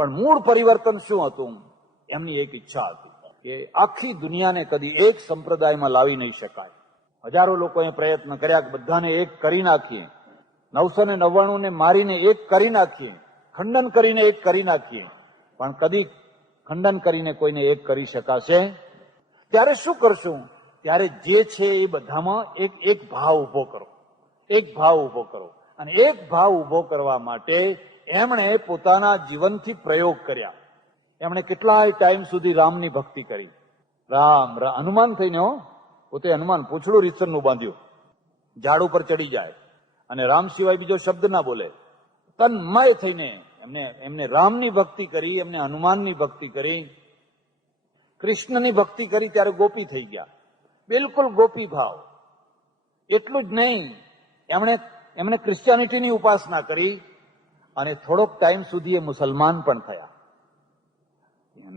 પણ મૂળ પરિવર્તન શું હતું? એમની એક ઈચ્છા હતી કે આખી દુનિયાને કદી એક સંપ્રદાયમાં લાવી નહીં શકાય. હજારો લોકોએ પ્રયત્ન કર્યા કે બધાને એક કરી નાખીએ, 999 ને મારીને એક કરી નાખીએ, ખંડન કરીને એક કરી નાખીએ, પણ કદી ખંડન કરીને કોઈને એક કરી શકાશે? ત્યારે શું કરશું? ત્યારે જે છે એ બધામાં એક ભાવ ઉભો કરો, એક ભાવ ઉભો કરો. અને એક ભાવ ઉભો કરવા માટે એમણે પોતાના જીવનથી પ્રયોગ કર્યા. એમણે કેટલાય ટાઈમ સુધી રામની ભક્તિ કરી. રામ હનુમાન થઈને, પોતે હનુમાન પૂંછડું રીતસરનું બાંધ્યું, ઝાડ ઉપર ચડી જાય અને રામ સિવાય બીજો શબ્દ ના બોલે. તન્મય થઈને એમને રામની ભક્તિ કરી, એમને હનુમાનની ભક્તિ કરી, કૃષ્ણની ભક્તિ કરી. ત્યારે ગોપી થઈ ગયા, બિલકુલ ગોપી ભાવ. એટલું જ નહીં, એમણે ક્રિશ્ચિયાનિટીની ઉપાસના કરી અને થોડોક ટાઈમ સુધી એ મુસલમાન પણ થયા.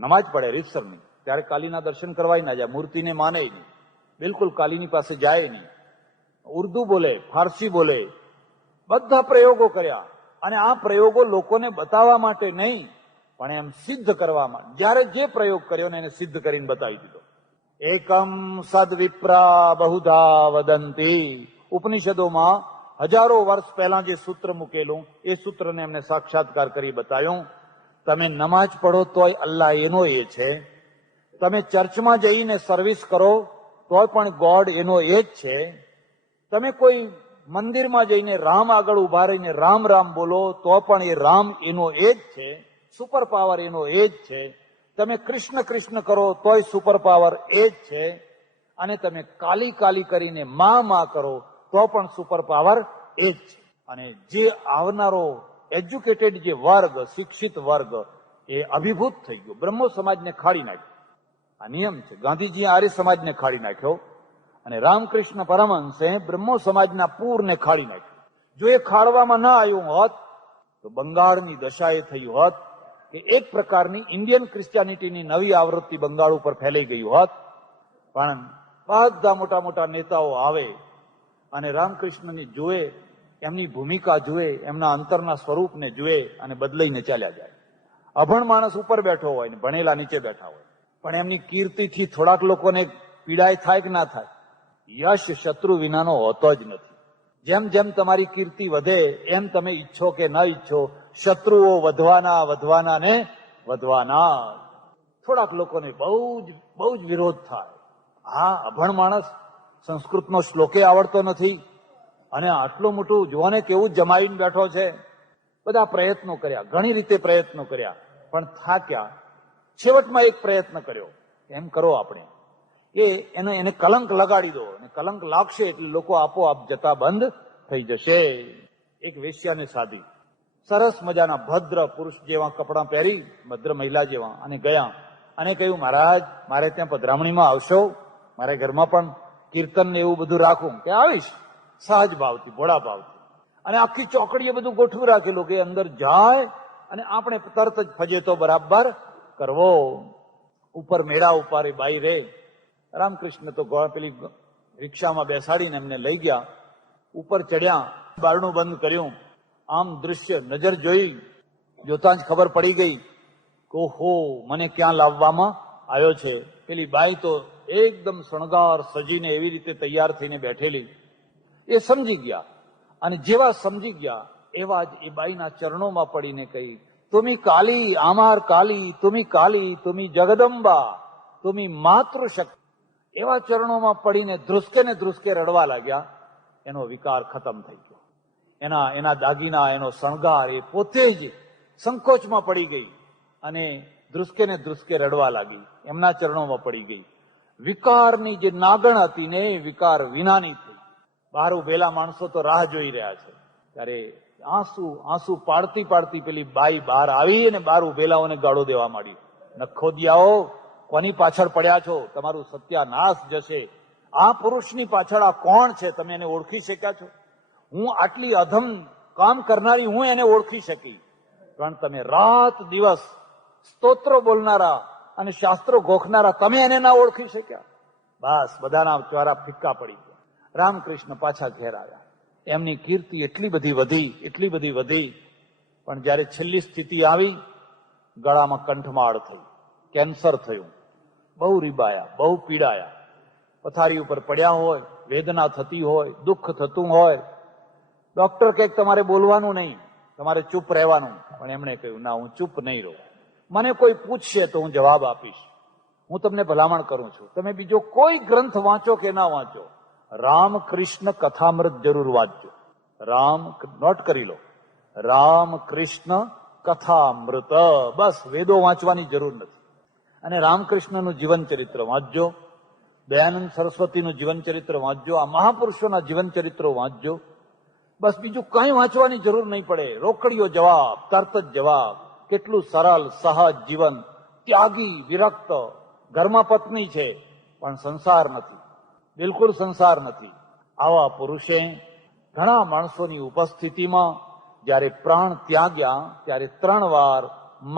નમાજ પડે રીતસરની, ત્યારે કાલીના દર્શન કરવાય ના જાય, મૂર્તિને માને નહીં, બિલકુલ કાલીની પાસે જાય નહીં. ઉર્દુ બોલે, ફારસી બોલે, બધા પ્રયોગો કર્યા. અને આ પ્રયોગો લોકોને બતાવવા માટે નહીં, પણ એમ સિદ્ધ કરવા માટે. જ્યારે જે પ્રયોગ કર્યો ને એને સિદ્ધ કરીને બતાવી દીધો. એકમ સદ વિપ્રા બહુધા વદંતી. ઉપનિષદોમાં હજારો વર્ષ પહેલા જે સૂત્ર મૂકેલું, એ સૂત્રને એમને સાક્ષાત્કાર કરી બતાવ્યું. તમે નમાજ પડો તોય અલ્લાહ એનો એ છે, તમે ચર્ચમાં જઈને સર્વિસ કરો તોય પણ ગોડ એનો એ જ છે, તમે કોઈ મંદિરમાં જઈને રામ આગળ ઉભા રહીને રામ રામ બોલો તો પણ એ રામ એનો એ જ છે, સુપર પાવર એનો એ જ છે. તમે કૃષ્ણ કૃષ્ણ કરો તોય સુપર પાવર એ જ છે. અને તમે કાલી કાલી કરીને મા કરો તો પણ સુપર પાવર એ જ છે. અને જે આવનારો એજ્યુકેટેડ જે વર્ગ, શિક્ષિત વર્ગ, એ અભિભૂત થઈ ગયો. બ્રહ્મો સમાજને ખાડી નાખ્યો. આ નિયમ છે. ગાંધીજીએ આર્ય સમાજને ખાડી નાખ્યો અને રામકૃષ્ણ પરમહંસે બ્રહ્મો સમાજના પૂરને ખાડી નાખ્યું. જો એ ખાડવામાં ના આવ્યું હોત તો બંગાળની દશા એ થયું હોત કે એક પ્રકારની ઇન્ડિયન ક્રિશ્ચિયાનિટીની નવી આવૃત્તિ બંગાળ ઉપર ફેલાઈ ગઈ હોત. પણ બધા મોટા મોટા નેતાઓ આવે અને રામકૃષ્ણની જુએ, એમની ભૂમિકા જુએ, એમના અંતરના સ્વરૂપને જુએ અને બદલાઈને ચાલ્યા જાય. અભણ માણસ ઉપર બેઠો હોય ને ભણેલા નીચે બેઠા હોય, પણ એમની કીર્તિથી થોડાક લોકોને પીડાય થાય કે ના થાય? યશ શત્રુ વિનાનો હોતો જ નથી. જેમ જેમ તમારી કીર્તિ વધે એમ તમે ઈચ્છો કે ન ઈચ્છો, શત્રુઓ વધવાના ને વધવાના. થોડાક લોકોને બહુ જ વિરોધ થાય. આ અભણ માણસ, સંસ્કૃતનો શ્લોકે આવડતો નથી અને આટલું મોટું જોવાને કેવું જમાવીને બેઠો છે. બધા પ્રયત્નો કર્યા, ઘણી રીતે પ્રયત્નો કર્યા, પણ થાક્યા. છેવટમાં એક પ્રયત્ન કર્યો, એમ કરો આપણે એને કલંક લગાડી દો, અને કલંક લાગશે એટલે લોકો આપોઆપ જતા બંધ થઈ જશે. એક વેશ્યાને સાધી, સરસ મજાના ભદ્ર પુરુષ જેવા કપડાં પહેરી, ભદ્ર મહિલા જેવા, અને ગયા અને કહ્યું, મહારાજ મારે ત્યાં પધરામણીમાં આવશો? મારે ઘરમાં પણ કીર્તન ને એવું બધું રાખું? કે આવીશ, સહજ ભાવથી, ભોળા ભાવથી. અને આખી ચોકડીએ બધું ગોઠવી રાખેલું કે અંદર જાય અને આપણે તરત જ ફજેતો બરાબર કરવો. ઉપર મેળા ઉપર બાઈ રે. રામકૃષ્ણ તો પેલી રિક્ષામાં બેસાડીને એમને લઈ ગયા. ઉપર ચડ્યા, બારણું બંધ કર્યું. આમ દૃશ્ય નજર જોઈ, જોતા જ ખબર પડી ગઈ કે ઓહો, મને ક્યાં લાવવામાં આવ્યો છે. પેલી બાઈ તો એકદમ શણગાર સજીને એવી રીતે તૈયાર થઈને બેઠેલી. એ સમજી ગયા, અને જેવા સમજી ગયા એવા જ એ બાઈના ચરણોમાં પડીને કહી, તુમી કાલી, આમાર કાલી, તુમી કાલી, તુમી જગદંબા, તુમી માતૃશક્તિ. એવા ચરણોમાં પડીને ધ્રુસકે રડવા લાગ્યા. એનો વિકાર ખતમ થઈ ગયો. એના દાગીના, એનો શણગાર, એ પોતે જ સંકોચમાં પડી ગઈ અને ધ્રુસકે રડવા લાગી. એમના ચરણોમાં પડી ગઈ. વિકારની જે નાગણ હતી ને એ વિકાર વિનાની થઈ. બહાર ઉભેલા માણસો તો રાહ જોઈ રહ્યા છે. ત્યારે આંસુ પાડતી પેલી બાઈ બહાર આવી અને બહાર ઉભેલાઓને ગાળો દેવા માંડી. નખોદિયાઓ, કોની પાછળ પડ્યા છો? તમારું સત્યાનાશ જશે. આ પુરુષની પાછળ આ કોણ છે? તમે એને ઓળખી શક્યા છો? હું આટલી અધમ કામ કરનારી, હું એને ઓળખી શકી, પણ તમે રાત દિવસ સ્તોત્રો બોલનારા અને શાસ્ત્રો ગોખનારા, તમે એને ના ઓળખી શક્યા? બસ, બધાના ચોરા ફિક્કા પડી ગયા. રામકૃષ્ણ પાછા ઘેર આવ્યા. એમની કીર્તિ એટલી બધી વધી, પણ જયારે છેલ્લી સ્થિતિ આવી ગળામાં કંઠમાળ થઈ, કેન્સર થયું, બહુ રીબાયા, બહુ પીડાયા, પથારી ઉપર પડ્યા હોય, વેદના થતી હોય, દુઃખ થતું હોય. ડોક્ટર કહે તમારે બોલવાનું નહીં, તમારે ચૂપ રહેવાનું. પણ એમણે કહ્યું ના, હું ચૂપ નહીં રહું. મને કોઈ પૂછશે તો હું જવાબ આપીશ. હું તમને ભલામણ કરું છું, તમે બીજો કોઈ ગ્રંથ વાંચો કે ના વાંચો, રામકૃષ્ણ કથામૃત જરૂર વાંચજો. નોટ કરી લો, રામકૃષ્ણ કથામૃત. બસ, વેદો વાંચવાની જરૂર નથી. અને રામકૃષ્ણનું જીવન ચરિત્ર વાંચજો, દયાનંદ સરસ્વતીનું જીવન ચરિત્ર વાંચજો, આ મહાપુરુષોના જીવન ચરિત્રો વાંચજો. બસ, બીજું કંઈ વાંચવાની જરૂર નહીં પડે. રોકડીયો જવાબ, તરત જ જવાબ. કેટલું સરળ સહજ જીવન, ત્યાગી, વિરક્ત. ઘરમાં પત્ની છે પણ સંસાર નથી, બિલકુલ સંસાર નથી. આવા પુરુષે ઘણા માણસોની ઉપસ્થિતિમાં જ્યારે પ્રાણ ત્યાગ્યા ત્યારે 3 વાર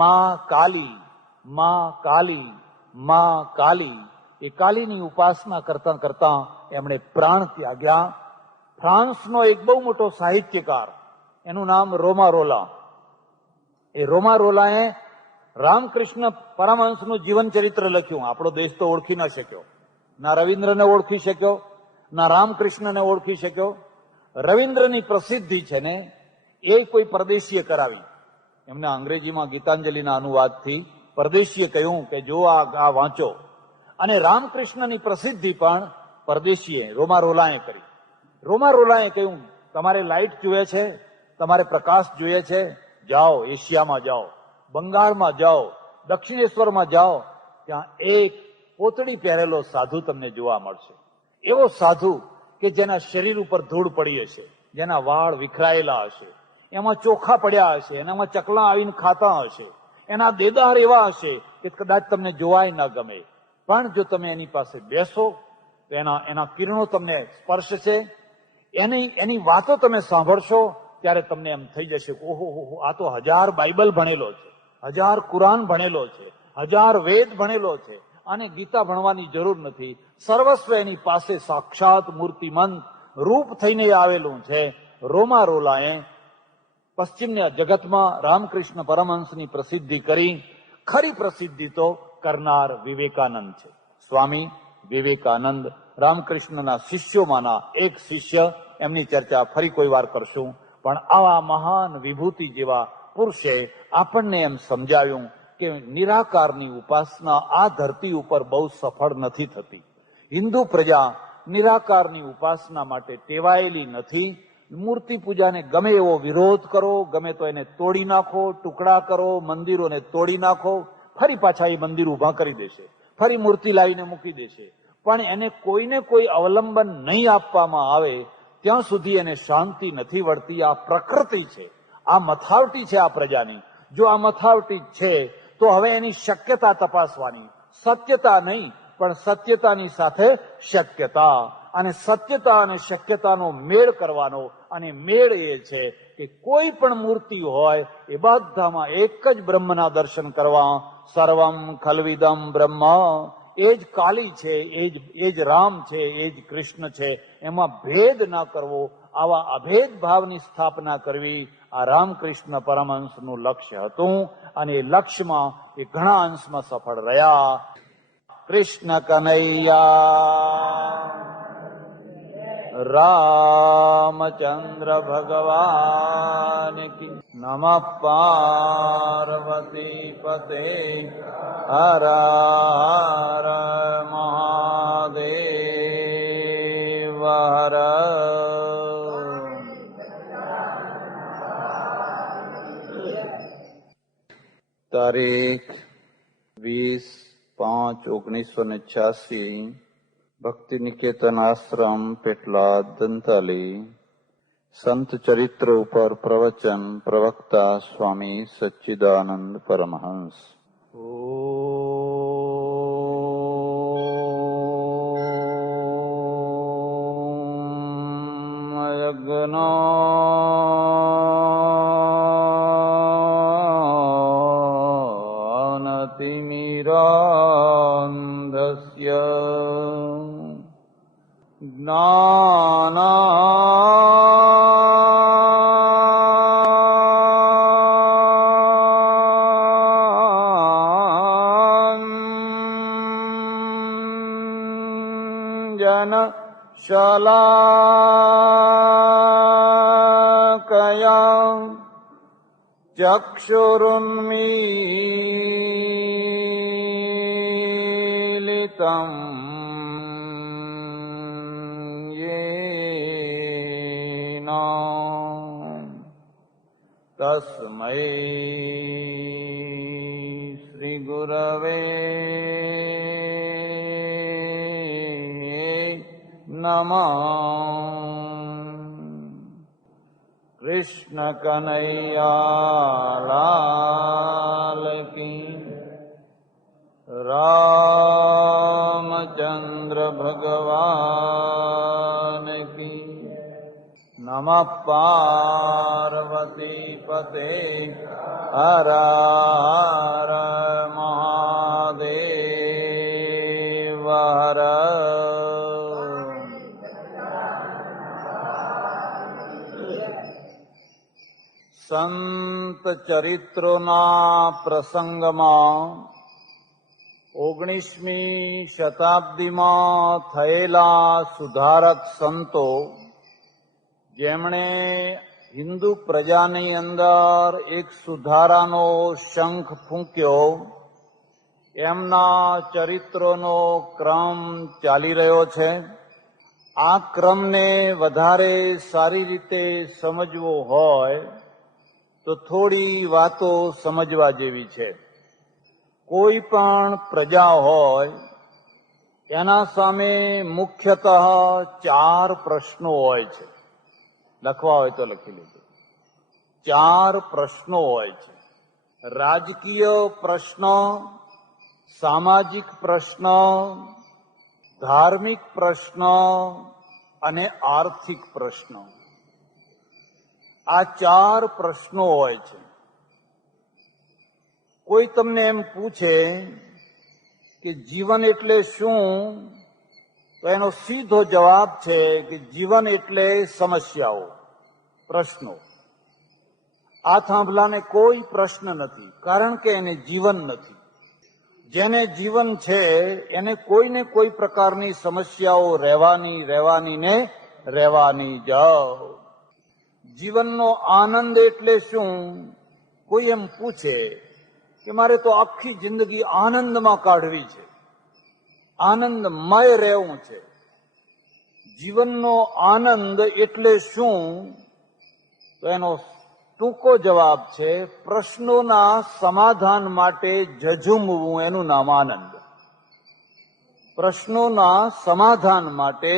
મા કાલી, મા કાલી, મા કાલી, એ કાલીની ઉપાસના કરતા કરતા એમણે પ્રાણ ત્યાગ્યા. ફ્રાન્સનો એક બહુ મોટો સાહિત્યકાર, એનું નામ રોમા રોલા. એ રોમા રોલાએ રામકૃષ્ણ પરમહંસનું જીવન ચરિત્ર લખ્યું. આપણો દેશ તો ઓળખી ન શક્યો, ના રવિન્દ્રને ઓળખી શક્યો, ના રામકૃષ્ણને ઓળખી શક્યો. રવિન્દ્રની પ્રસિદ્ધિ છે ને એ કોઈ પરદેશીએ કરાવી. એમના અંગ્રેજીમાં ગીતાંજલિના અનુવાદથી પરદેશીએ કહ્યું કે જો આ વાંચો. અને રામકૃષ્ણની પ્રસિદ્ધિ પણ પરદેશીએ રોમા રોલાએ કરી. રોમા રોલાએ કહ્યું તમારે લાઇટ જોઈએ છે, તમારે પ્રકાશ જોઈએ છે, જાઓ એશિયામાં જાઓ, બંગાળમાં જાઓ, દક્ષિણેશ્વરમાં જાઓ, ત્યાં એક પોતળી પહેરેલો સાધુ તમને જોવા મળશે. એવો સાધુ કે જેના શરીર ઉપર ધૂળ પડી હશે, જેના વાળ વિખરાયેલા હશે, એમાં ચોખા પડ્યા હશે, એનામાં ચકલા આવીને ખાતા હશે, એના દેદાર એવા હશે કે કદાચ તમને જોવાય ન ગમે. પણ જો તમે એની પાસે બેસો તો એના કિરણો તમને સ્પર્શશે, એની વાતો તમે સાંભળશો ત્યારે તમને એમ થઈ જશે કે ઓહો, આ તો 1000 બાઇબલ ભણેલો છે, 1000 કુરાન ભણેલો છે, 1000 વેદ ભણેલો છે, અને ગીતા ભણવાની જરૂર નથી. સર્વસ્વ એની પાસે સાક્ષાત મૂર્તિમંત રૂપ થઈને આવેલું છે. રોમા રોલાએ પશ્ચિમના જગતમાં રામકૃષ્ણ પરમહંસની પ્રસિદ્ધિ કરી. ખરી પ્રસિદ્ધિ તો કરનાર વિવેકાનંદ છે. સ્વામી વિવેકાનંદ રામકૃષ્ણના શિષ્યોમાંના એક શિષ્ય. એમની ચર્ચા ફરી કોઈ વાર કરશું. પણ આવા મહાન વિભૂતિ જેવા પુરુષે આપણને એમ સમજાવ્યું કે નિરાકારની ઉપાસના આ ધરતી ઉપર બહુ સફળ નથી થતી. હિન્દુ પ્રજા નિરાકારની ઉપાસના માટે ટેવાયેલી નથી. મૂર્તિ પૂજાને ગમે એવો વિરોધ કરો, ગમે તો એને તોડી નાખો, ટુકડા કરો, મંદિરોને તોડી નાખો, ફરી પાછા એ મંદિર ઉભા કરી દેશે, ફરી મૂર્તિ લાવીને મૂકી દેશે. પણ એને કોઈને કોઈ અવલંબન નહીં આપવામાં આવે ત્યાં સુધી એને શાંતિ નથી વળતી. આ પ્રકૃતિ છે, આ મથાવટી છે આ પ્રજાની. જો આ મથાવટી છે તો હવે એની શક્યતા તપાસવાની. સત્યતા નહીં, પણ સત્યતાની સાથે શક્યતા, અને સત્યતા અને શક્યતાનો મેળ કરવાનો. અને મેળ એ છે કે કોઈ પણ મૂર્તિ હોય એ બધામાં એક જ બ્રહ્મના દર્શન કરવા. સર્વમ ખલ્વિદમ બ્રહ્મ, એ જ કાલી છે, એ જ રામ છે, એ જ કૃષ્ણ છે, એમાં ભેદ ના કરવો. આવા અભેદ ભાવની સ્થાપના કરવી આ રામકૃષ્ણ પરમહંસનું લક્ષ્ય હતું. અને એ લક્ષ્યમાં એ ઘણા અંશમાં સફળ રહ્યા. કૃષ્ણ કનૈયા રામચંદ્ર ભગવાન કી. નમઃ પાર્વતી પતે હર હર મહાદેવ હર. તારીખ 20/5/1986 ભક્તિ નિકેતન આશ્રમ પેટલાદ દંતાલી. સંત ચરિત્ર ઉપર પ્રવચન, પ્રવક્તા સ્વામી સચ્ચિદાનંદ પરમહંસ. યજ્ઞાનતિમિરાંધસ્ય જન શલાકયા ચક્ષુરુન્મીલિતં યેન તસ્મૈ શ્રી ગુરવે નમઃ. કૃષ્ણ કનૈયા લાલ કી, રામચંદ્ર ભગવાન કી. નમઃ પાર્વતી પતે હર હર મહાદેવ હર. સંત ચરિત્રોના પ્રસંગમાં 19મી શતાબ્દીમાં થયેલા સુધારક સંતો, જેમણે હિન્દુ પ્રજાની અંદર એક સુધારાનો શંખ ફૂંક્યો, એમના ચરિત્રોનો ક્રમ ચાલી રહ્યો છે. આ ક્રમને વધારે સારી રીતે સમજવો હોય તો થોડી વાતો સમજવા જેવી છે. કોઈ પણ પ્રજા હોય એના સામે મુખ્યતઃ 4 પ્રશ્નો હોય છે. લખવા હોય તો લખી લેજો. 4 પ્રશ્નો હોય છે. રાજકીય પ્રશ્ન, સામાજિક પ્રશ્ન, ધાર્મિક પ્રશ્ન અને આર્થિક પ્રશ્ન. આ 4 પ્રશ્નો હોય છે. કોઈ તમને એમ પૂછે કે જીવન એટલે શું, તો એનો સીધો જવાબ છે કે જીવન એટલે સમસ્યાઓ, પ્રશ્નો. આ થાંભલાને કોઈ પ્રશ્ન નથી, કારણ કે એને જીવન નથી. જેને જીવન છે એને કોઈને કોઈ પ્રકારની સમસ્યાઓ રહેવાની જ. જીવનનો આનંદ એટલે શું? કોઈ એમ પૂછે કે મારે તો આખી જિંદગી આનંદમાં કાઢવી છે, આનંદમય રહેવું છે. જીવનનો આનંદ એટલે શું? તો એનો ટૂંકો જવાબ છે પ્રશ્નોના સમાધાન માટે ઝઝૂમવું, એનું નામ આનંદ. પ્રશ્નોના સમાધાન માટે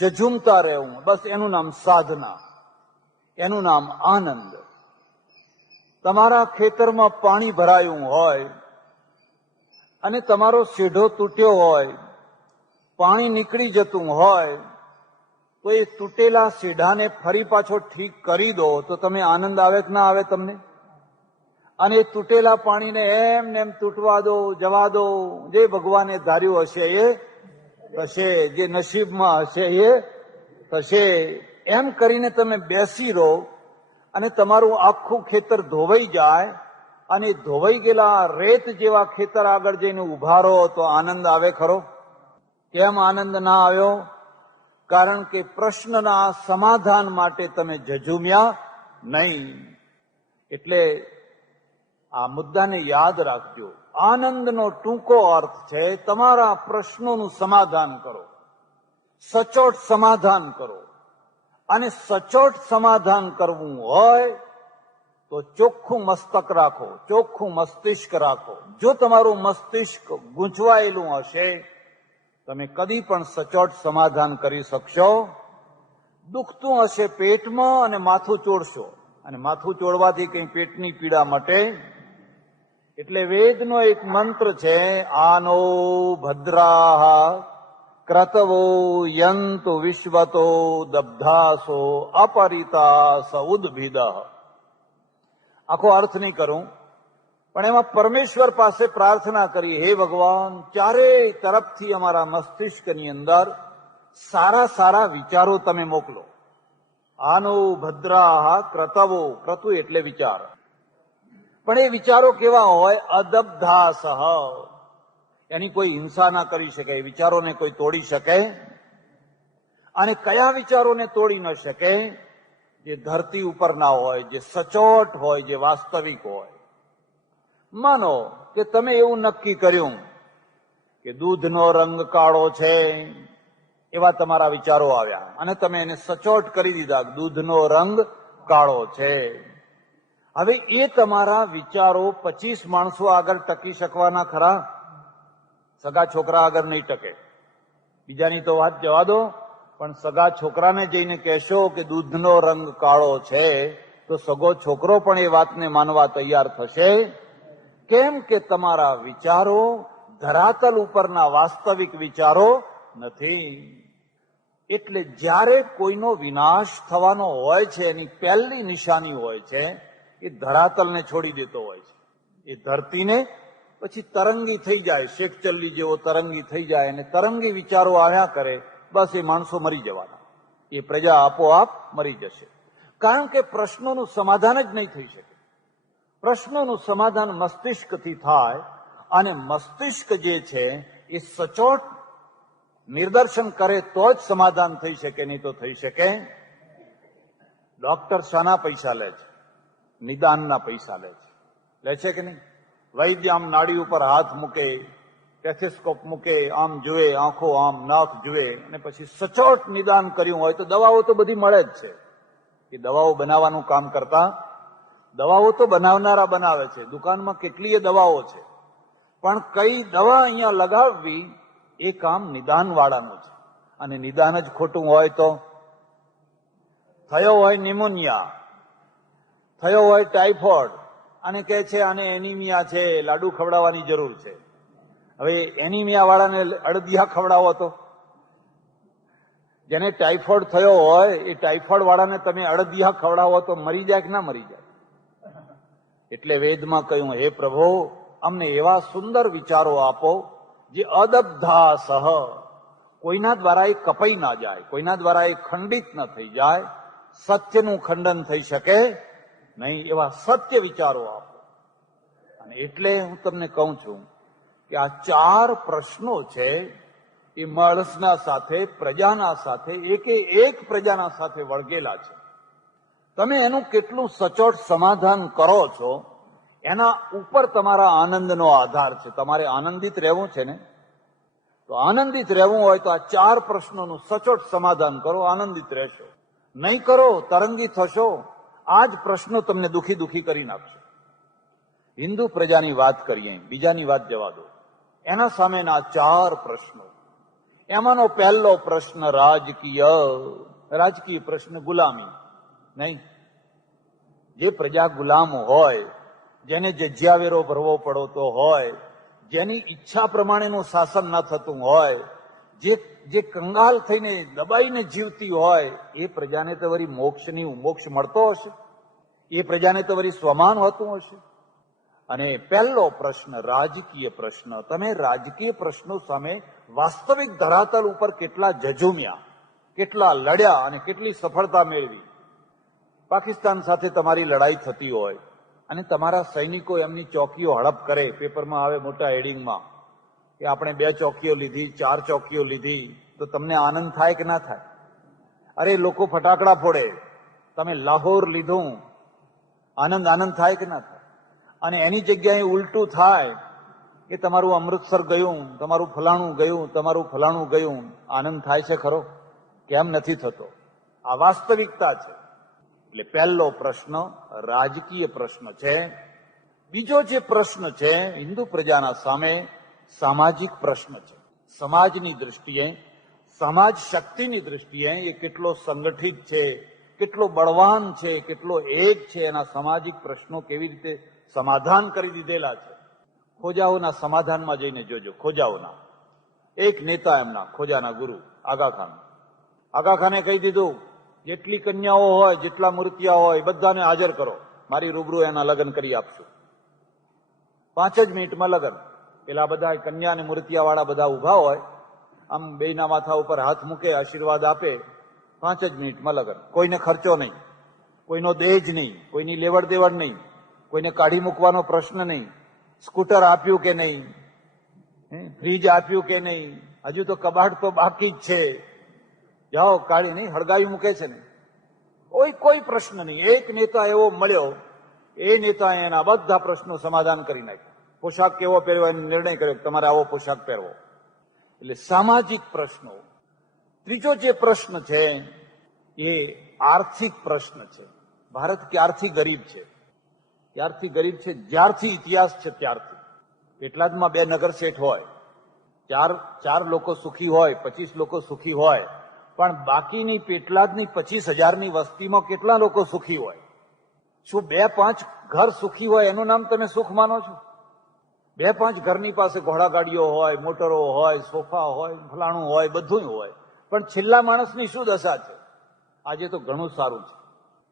ઝઝૂમતા રહેવું, બસ એનું નામ સાધના, એનું નામ આનંદ. તમારા ખેતરમાં પાણી ભરાયું હોય અને તમારો શેઢો તૂટ્યો હોય, પાણી નીકળી જતું હોય, તો એ તૂટેલા શેઢાને ફરી પાછો ઠીક કરી દો તો તમે આનંદ આવે કે ના આવે તમને? અને એ તૂટેલા પાણીને એમને એમ તૂટવા દો, જવા દો. જે ભગવાને ધાર્યું હશે એ થશે, જે નસીબમાં હશે એ થશે. એમ કરીને તમે બેસી રહો અને તમારું આખું ખેતર ધોવાઈ જાય, અને ધોવાઈ ગયેલા રેત જેવા ખેતર આગળ જઈને ઉભા રહો તો આનંદ આવે ખરો? કેમ આનંદ ના આવ્યો? કારણ કે પ્રશ્નના સમાધાન માટે તમે ઝઝૂમ્યા નહીં. એટલે આ મુદ્દાને યાદ રાખજો. આનંદનો ટૂંકો અર્થ છે તમારા પ્રશ્નોનું સમાધાન કરો, સચોટ સમાધાન કરો. અને સચોટ સમાધાન કરવું હોય તો ચોખ્ખું મસ્તક રાખો, ચોખ્ખું મસ્તિષ્ક રાખો. જો તમારું મસ્તિષ્ક ગૂંચવાયેલું હશે, તમે કદી પણ સચોટ સમાધાન કરી શકશો. દુખતું હશે પેટમાં અને માથું ચોડશો, અને માથું ચોડવાથી કઈ પેટની પીડા મટે? એટલે વેદનો એક મંત્ર છે, આનો ભદ્રાહ ક્રતવો યંતુ વિશ્વતો દબ્ધાસો અપરિતા સ ઉદ્ભિદ. આખો અર્થ નહીં કરું, પણ એમાં પરમેશ્વર પાસે પ્રાર્થના કરી, હે ભગવાન, ચારેય તરફથી અમારા મસ્તિષ્કની અંદર સારા સારા વિચારો તમે મોકલો. આનો ભદ્રાહ ક્રતવો, ક્રતુ એટલે વિચાર. પણ એ વિચારો કેવા હોય? અદબ્ધાસહ. એની કોઈ હિંસા ના કરી શકે, વિચારોને કોઈ તોડી શકે અને કયા વિચારોને તોડી ન શકે? જે ધરતી ઉપરના હોય, જે સચોટ હોય, જે વાસ્તવિક હોય. માનો કે તમે એવું નક્કી કર્યું કે દૂધનો રંગ કાળો છે, એવા તમારા વિચારો આવ્યા અને તમે એને સચોટ કરી દીધા, દૂધનો રંગ કાળો છે. હવે એ તમારા વિચારો 25 માણસો આગળ ટકી શકવાના ખરા? સગા છોકરા આગળ નહીં ટકે. બીજાની તો વાત જવા દો, પણ સગા છોકરાને જઈને કહેશો કે દૂધનો રંગ કાળો છે, તો સગો છોકરો પણ એ વાતને માનવા તૈયાર થશે? કેમ કે તમારા વિચારો ધરાતલ ઉપરના વાસ્તવિક વિચારો નથી. એટલે જ્યારે કોઈનો વિનાશ થવાનો હોય છે, એની પહેલી નિશાની હોય છે એ ધરાતલને છોડી દેતો હોય છે. એ ધરતીને પછી તરંગી થઈ જાય, શેખચલ્લી જેવો તરંગી થઈ જાય અને તરંગી વિચારો આવ્યા કરે, બસ એ માણસો મરી જવાના, એ પ્રજા આપોઆપ મરી જશે. કારણ કે પ્રશ્નોનું સમાધાન જ નહીં થઈ શકે. પ્રશ્નોનું સમાધાન મસ્તિષ્કથી થાય, અને મસ્તિષ્ક જે છે એ સચોટ નિર્દર્શન કરે તો જ સમાધાન થઈ શકે, નહીં તો થઈ શકે. ડોક્ટર શાના પૈસા લે છે? નિદાનના પૈસા લે છે કે નહીં? વૈદ્ય આમ નાડી ઉપર હાથ મૂકે, ટેથેસ્કોપ મૂકે, આમ જુએ, આંખો આમ, નાક જુએ, અને પછી સચોટ નિદાન કર્યું હોય તો દવાઓ તો બધી મળે જ છે. એ દવાઓ બનાવવાનું કામ કરતા, દવાઓ તો બનાવનારા બનાવે છે, દુકાનમાં કેટલીય દવાઓ છે, પણ કઈ દવા અહીંયા લગાવવી એ કામ નિદાન વાળાનું છે. અને નિદાન જ ખોટું હોય તો? થયો હોય નિમોનિયા, થયો હોય ટાઇફોઇડ, અને કહે છે આને એનિમિયા છે, લાડુ ખવડાવવાની જરૂર છે. હવે એનિમિયા વાળાને અડદિયા ખવડાવો તો? જેને ટાઇફોઇડ થયો હોય એ ટાઇફોઇડ વાળાને તમે અડદિયા ખવડાવો તો મરી જાય કે ના મરી જાય? એટલે વેદમાં કહ્યું, હે પ્રભુ, અમને એવા સુંદર વિચારો આપો જે અદબ્ધા સહ, કોઈના દ્વારા એ કપાઈ ના જાય, કોઈના દ્વારા એ ખંડિત ન થઈ જાય, સત્યનું ખંડન થઈ શકે નહીં, એવા સત્ય વિચારો આપો. અને એટલે હું તમને કહું છું કે આ 4 પ્રશ્નો છે એ માણસના સાથે, પ્રજાના સાથે, એક પ્રજાના સાથે વળગેલા છે. તમે એનું કેટલું સચોટ સમાધાન કરો છો એના ઉપર તમારા આનંદનો આધાર છે. તમારે આનંદિત રહેવું છે ને, તો આનંદિત રહેવું હોય તો આ 4 પ્રશ્નોનું સચોટ સમાધાન કરો, આનંદિત રહેશો. નહીં કરો, તરંગી થશો. આ જ પ્રશ્નો તમને દુખી કરી નાખશે. હિન્દુ પ્રજાની વાત કરીએ, બીજાની વાત જવા દો. એના સામેના 4 પ્રશ્નો. એમાંનો પહેલો પ્રશ્ન રાજકીય પ્રશ્ન, ગુલામી. નહીં, જે પ્રજા ગુલામ હોય, જેને જજ્યાવેરો ભરવો પડતો હોય, જેની ઈચ્છા પ્રમાણેનું શાસન ન થતું હોય, જે કંગાલ થઈને દબાઈને જીવતી હોય, એ પ્રજાને તો વળી મોક્ષ મળતો હશે? એ પ્રજાને તો વળી સ્વમાન હોતું હશે? અને પહેલો પ્રશ્ન રાજકીય પ્રશ્ન. તમે રાજકીય પ્રશ્નો સામે વાસ્તવિક ધરાતલ ઉપર કેટલા ઝઝૂમ્યા, કેટલા લડ્યા અને કેટલી સફળતા મેળવી. પાકિસ્તાન સાથે તમારી લડાઈ થતી હોય અને તમારા સૈનિકો એમની ચોકીઓ હડપ કરે, પેપરમાં આવે મોટા હેડિંગમાં કે આપણે 2 ચોકીઓ લીધી, 4 ચોકીઓ લીધી, તો તમને આનંદ થાય કે ના થાય? અરે લોકો ફટાકડા ફોડે, તમે લાહોર લીધું, આનંદ થાય કે ના થાય? અને એની જગ્યાએ ઉલટું થાય કે તમારું અમૃતસર ગયું, તમારું ફલાણું ગયું, આનંદ થાય છે ખરો? કેમ નથી થતો? આ વાસ્તવિકતા છે. એટલે પહેલો પ્રશ્ન રાજકીય પ્રશ્ન છે. બીજો જે પ્રશ્ન છે હિન્દુ પ્રજાના સામે, સામાજિક પ્રશ્ન છે. સમાજની દૃષ્ટિએ, સમાજ શક્તિની દૃષ્ટિએ એ કેટલો સંગઠિત છે, કેટલો બળવાન છે, કેટલો એક છે, એના સામાજિક પ્રશ્નો કેવી રીતે સમાધાન કરી દીધેલા છે. ખોજાઓના સમાધાનમાં જઈને જોજો. ખોજાઓના એક નેતા, એમના ખોજાના ગુરુ આગા ખાને કહી દીધું, જેટલી કન્યાઓ હોય, જેટલા મૂર્તિયા હોય, બધાને હાજર કરો, મારી રૂબરૂ એના લગ્ન કરી આપશું. 5 જ મિનિટમાં લગ્ન. પેલા બધા કન્યા અને મૂર્તિયા વાળા બધા ઉભા હોય, આમ બેયના માથા ઉપર હાથ મૂકે, આશીર્વાદ આપે. 5 જ મિનિટમાં લગ્ન. કોઈને ખર્ચો નહીં, કોઈનો દહેજ નહીં, કોઈની લેવડ દેવડ નહીં, કોઈને કાઢી મૂકવાનો પ્રશ્ન નહીં, સ્કૂટર આપ્યું કે નહીં, ફ્રીજ આપ્યું કે નહીં, હજુ તો કબાટ તો બાકી જ છે, જાઓ કાઢી નહીં હળગાવી મૂકે છે ને. કોઈ પ્રશ્ન નહીં. એક નેતા એવો મળ્યો, એ નેતાએ એના બધા પ્રશ્નો સમાધાન કરી નાખ્યા. પોશાક કેવો પહેરવો એનો નિર્ણય કર્યો કે તમારે આવો પોશાક પહેરવો. એટલે સામાજિક પ્રશ્નો. ત્રીજો જે પ્રશ્ન છે એ આર્થિક પ્રશ્ન છે. ભારત ક્યારથી ગરીબ છે? ક્યારથી ગરીબ છે? જ્યારથી ઇતિહાસ છે ત્યારથી. પેટલાદમાં 2 નગર શેઠ હોય, ચાર લોકો સુખી હોય, 25 લોકો સુખી હોય, પણ બાકીની પેટલાદની 25,000ની વસ્તીમાં કેટલા લોકો સુખી હોય? શું 2-5 ઘર સુખી હોય એનું નામ તમે સુખ માનો છો? 2-5 ઘરની પાસે ઘોડાગાડીઓ હોય, મોટરો હોય, સોફા હોય, ફલાણું હોય, બધું હોય, પણ છેલ્લા માણસની શું દશા છે? આજે તો ઘણું સારું છે.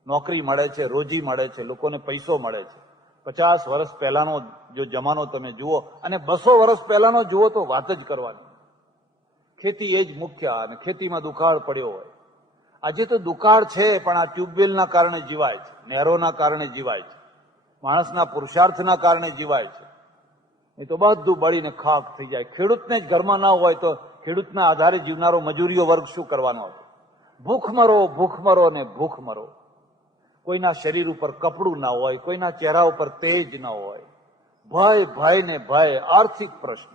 નોકરી મળે છે, રોજી મળે છે, લોકોને પૈસો મળે છે. 50 વર્ષ પહેલાનો જો જમાનો તમે જુઓ અને 200 વર્ષ પહેલાનો જુઓ તો વાત જ કરવાની. ખેતી એ જ મુખ્ય, અને ખેતીમાં દુકાળ પડ્યો હોય. આજે તો દુકાળ છે, પણ આ ટ્યુબવેલના કારણે જીવાય છે, નહેરોના કારણે જીવાય છે, માણસના પુરુષાર્થના કારણે જીવાય છે. એ તો બધું બળીને ખાક થઈ જાય. ખેડૂતને જ ઘરમાં ના હોય તો ખેડૂતના આધારે જીવનારો મજૂરીઓ વર્ગ શું કરવાનો હતો? ભૂખ મરો ને ભૂખ મરો. કોઈના શરીર ઉપર કપડું ના હોય, કોઈના ચહેરા ઉપર તેજ ના હોય. ભય ને ભય. આર્થિક પ્રશ્ન.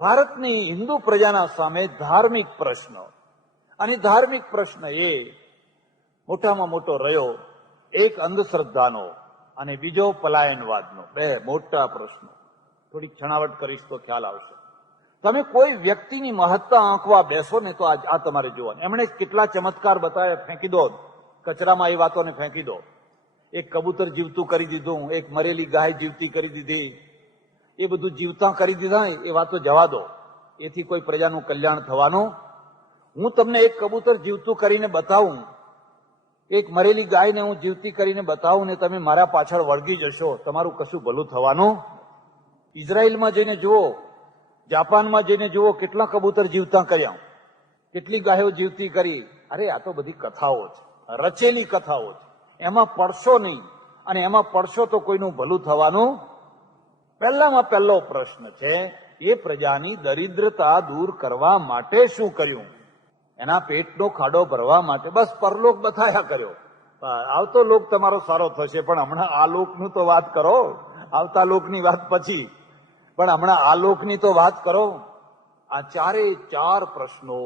ભારતની હિન્દુ પ્રજાના સામે ધાર્મિક પ્રશ્ન, અને ધાર્મિક પ્રશ્ન એ મોટામાં મોટો રહ્યો એક અંધશ્રદ્ધાનો અને બીજો પલાયનવાદનો. 2 મોટા પ્રશ્નો. થોડીક છણાવટ કરીશ તો ખ્યાલ આવશે. તમે કોઈ વ્યક્તિની મહત્તા આંકવા બેસો ને તો આ તમારે જોવાનું. એમણે કેટલા ચમત્કાર બતાવ્યા, ફેંકી દો કચરામાં, એ વાતોને ફેંકી દો. એક કબૂતર જીવતું કરી દીધું, એક મરેલી ગાય જીવતી કરી દીધી, એ બધું જીવતા કરી દીધા, એ વાતો જવા દો. એથી કોઈ પ્રજાનું કલ્યાણ થવાનું? હું તમને એક કબૂતર જીવતું કરીને બતાવું, એક મરેલી ગાયને હું જીવતી કરીને બતાવું ને તમે મારા પાછળ વળગી જશો, તમારું કશું ભલું થવાનું? ઇઝરાયલમાં જઈને જુઓ, જાપાનમાં જઈને જુઓ, કેટલા કબૂતર જીવતા કર્યા, કેટલી ગાયો જીવતી કરી. અરે આ તો બધી કથાઓ છે, રચેલી કથાઓ છે. એમાં પડશો નહીં, અને એમાં પડશો તો કોઈનું ભલું થવાનું? પહેલામાં પહેલો પ્રશ્ન છે, એ પ્રજાની દરિદ્રતા દૂર કરવા માટે શું કર્યું? એના પેટનો ખાડો ભરવા માટે બસ પરલોક બતાયા કર્યો. આવતો લોક તમારો સારો થશે, પણ હમણાં આ લોકનું તો વાત કરો. આવતા લોકની વાત પછી, પણ હમણાં આ લોકની તો વાત કરો. આ 4 પ્રશ્નો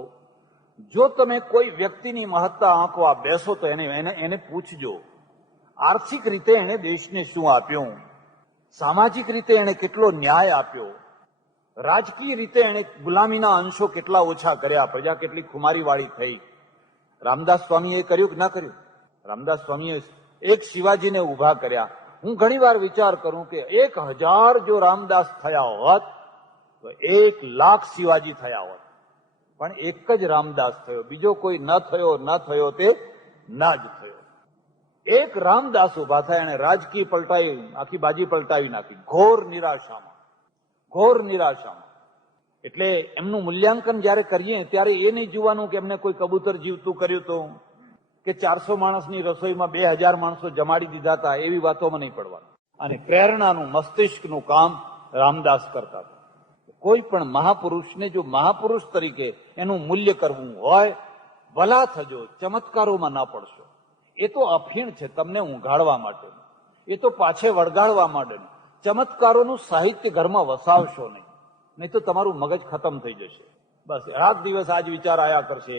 જો તમે કોઈ વ્યક્તિની મહત્તા આંકવા બેસો તો એને પૂછજો. આર્થિક રીતે એને દેશને શું આપ્યું? સામાજિક રીતે એને કેટલો ન્યાય આપ્યો? રાજકીય રીતે એને ગુલામીના અંશો કેટલા ઓછા કર્યા? પ્રજા કેટલી ખુમારીવાળી થઈ? રામદાસ સ્વામીએ કર્યું કે ના કર્યું? રામદાસ સ્વામીએ એક શિવાજીને ઉભા કર્યા. હું ઘણી વાર વિચાર કરું કે 1000 જો રામદાસ થયા હોત તો 1,00,000 શિવાજી થયા હોત. પણ એક જ રામદાસ થયો, બીજો કોઈ ન થયો તે ના જ થયો. એક રામદાસ ઉભા થયા, એને રાજકીય પલટાઈ, આખી બાજી પલટાવી નાખી, ઘોર નિરાશામાં. એટલે એમનું મૂલ્યાંકન જયારે કરીએ ત્યારે એ નહીં જોવાનું કે એમને કોઈ કબૂતર જીવતું કર્યું હતું, કે 400 માણસની રસોઈમાં 2000 માણસો જમાડી દીધા હતા, એવી વાતોમાં નહીં પડવાનું. અને પ્રેરણાનું, મસ્તિષ્કનું કામ રામદાસ કરતા હતા. કોઈ પણ મહાપુરુષને જો મહાપુરુષ તરીકે એનું મૂલ્ય કરવું હોય, ભલા થજો, ચમત્કારોમાં ના પડશો. એ તો અફીણ છે તમને ઊંઘાડવા માટે, એ તો પાછે વળગાડવા માટે. ચમત્કારોનું સાહિત્ય ઘરમાં વસાવશો નહીં તો તમારું મગજ ખતમ થઈ જશે. બસ રાત દિવસ આજ વિચાર આયા કરશે,